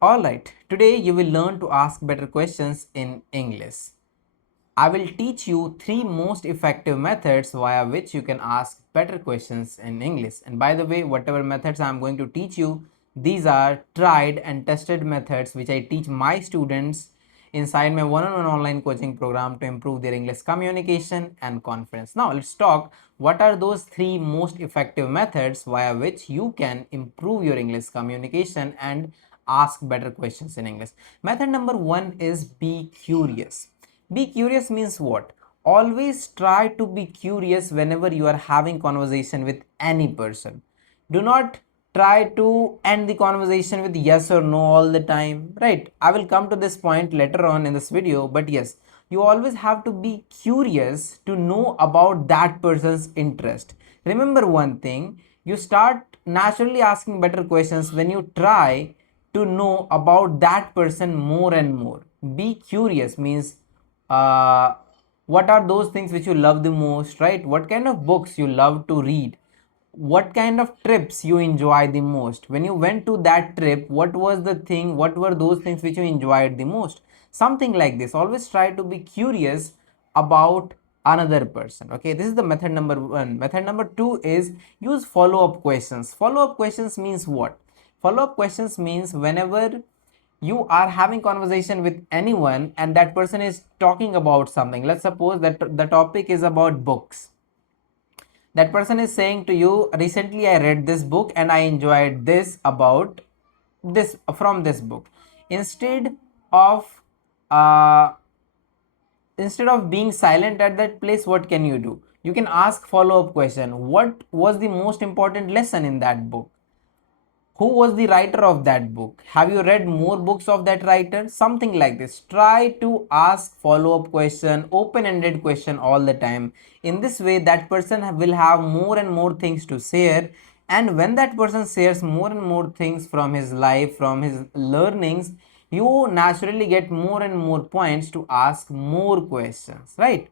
Alright, today you will learn to ask better questions in English. I will teach you three most effective methods via which you can ask better questions in English. And by the way, whatever methods I am going to teach you, these are tried and tested methods which I teach my students inside my one-on-one online coaching program to improve their English communication and confidence. Now, let's talk what are those three most effective methods via which you can improve your English communication and ask better questions in English. Method number one is be curious. Be curious means what? Always try to be curious whenever you are having conversation with any person. Do not try to end the conversation with yes or no all the time, right? I will come to this point later on in this video, but yes, you always have to be curious to know about that person's interest. Remember one thing, you start naturally asking better questions when you try to know about that person more and more. Be curious means uh, what are those things which you love the most, right? What kind of books you love to read, what kind of trips you enjoy the most. When you went to that trip, what was the thing, what were those things which you enjoyed the most? Something like this. Always try to be curious about another person. Okay, this is the method number one. Method number two is use follow-up questions. Follow-up questions means what? Follow-up questions means whenever you are having conversation with anyone and that person is talking about something, let's suppose that the topic is about books. That person is saying to you, recently I read this book and I enjoyed this about this from this book. Instead of uh, instead of being silent at that place, what can you do? You can ask follow up question. What was the most important lesson in that book? Who was the writer of that book? Have you read more books of that writer? Something like this. Try to ask follow up question, open ended question all the time. In this way, that person will have more and more things to share, and when that person shares more and more things from his life, from his learnings, you naturally get more and more points to ask more questions, right?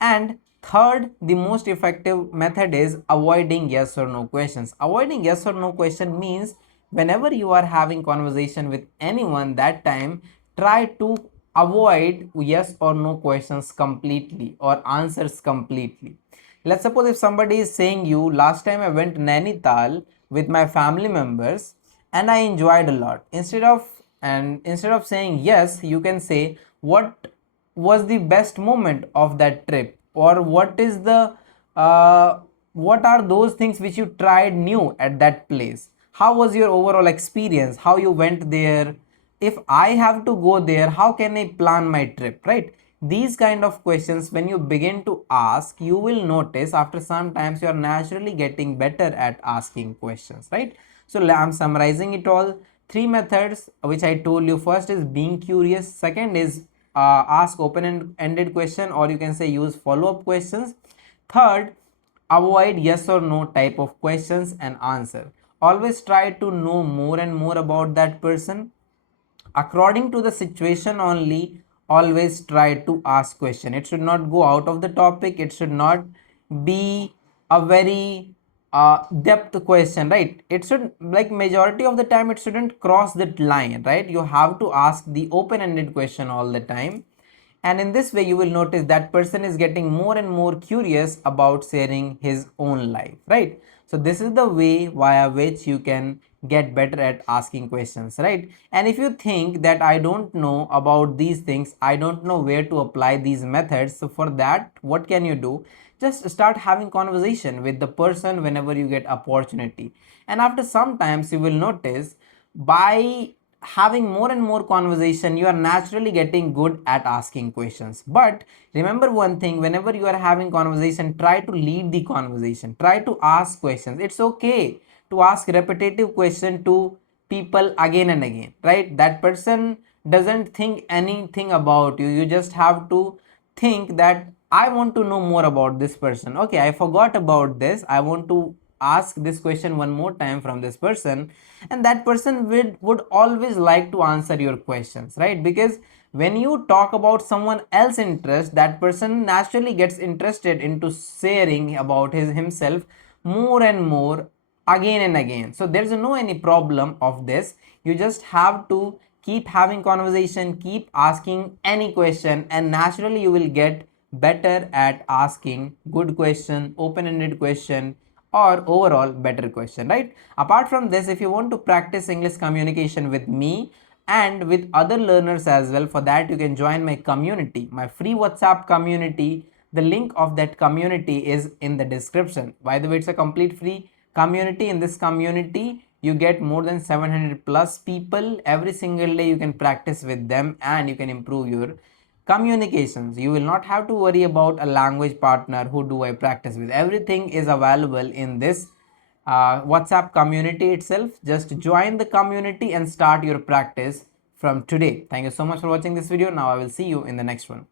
And third, the most effective method is avoiding yes or no questions. Avoiding yes or no question means whenever you are having conversation with anyone, that time try to avoid yes or no questions completely or answers completely. Let's suppose if somebody is saying you, last time I went Nainital with my family members and I enjoyed a lot. Instead of saying yes, you can say what was the best moment of that trip, or what are those things which you tried new at that place. How was your overall experience, how you went there? If I have to go there, how can I plan my trip, right? These kind of questions, when you begin to ask, you will notice after some times you are naturally getting better at asking questions, right? So I'm summarizing it all. Three methods which I told you. First is being curious, second is ask open-ended question, or you can say use follow-up questions. Third, avoid yes or no type of questions and answer. Always try to know more and more about that person according to the situation only. Always try to ask question. It should not go out of the topic, it should not be a very depth question, right? It should, like, majority of the time it shouldn't cross that line, right? You have to ask the open-ended question all the time, and in this way you will notice that person is getting more and more curious about sharing his own life, right? So this is the way via which you can get better at asking questions, right? And if you think that I don't know about these things, I don't know where to apply these methods, so for that, what can you do? Just start having conversation with the person whenever you get opportunity, and after some times you will notice, by having more and more conversation, you are naturally getting good at asking questions. But remember one thing, whenever you are having conversation, try to lead the conversation, try to ask questions. It's okay to ask repetitive question to people again and again, right? That person doesn't think anything about you, you just have to think that I want to know more about this person. Okay, I forgot about this, I want to ask this question one more time from this person, and that person would always like to answer your questions, right? Because when you talk about someone else's interest, that person naturally gets interested into sharing about himself more and more again and again. So there's no any problem of this. You just have to keep having conversation, keep asking any question, and naturally you will get better at asking good question, open-ended question, or overall better question, right? Apart from this, if you want to practice English communication with me and with other learners as well, for that you can join my community, my free WhatsApp community. The link of that community is in the description. By the way, it's a complete free community. In this community you get more than 700 plus people. Every single day you can practice with them and you can improve your communications. You will not have to worry about a language partner, who do I practice with. Everything is available in this WhatsApp community itself. Just join the community and start your practice from today. Thank you so much for watching this video. Now I will see you in the next one.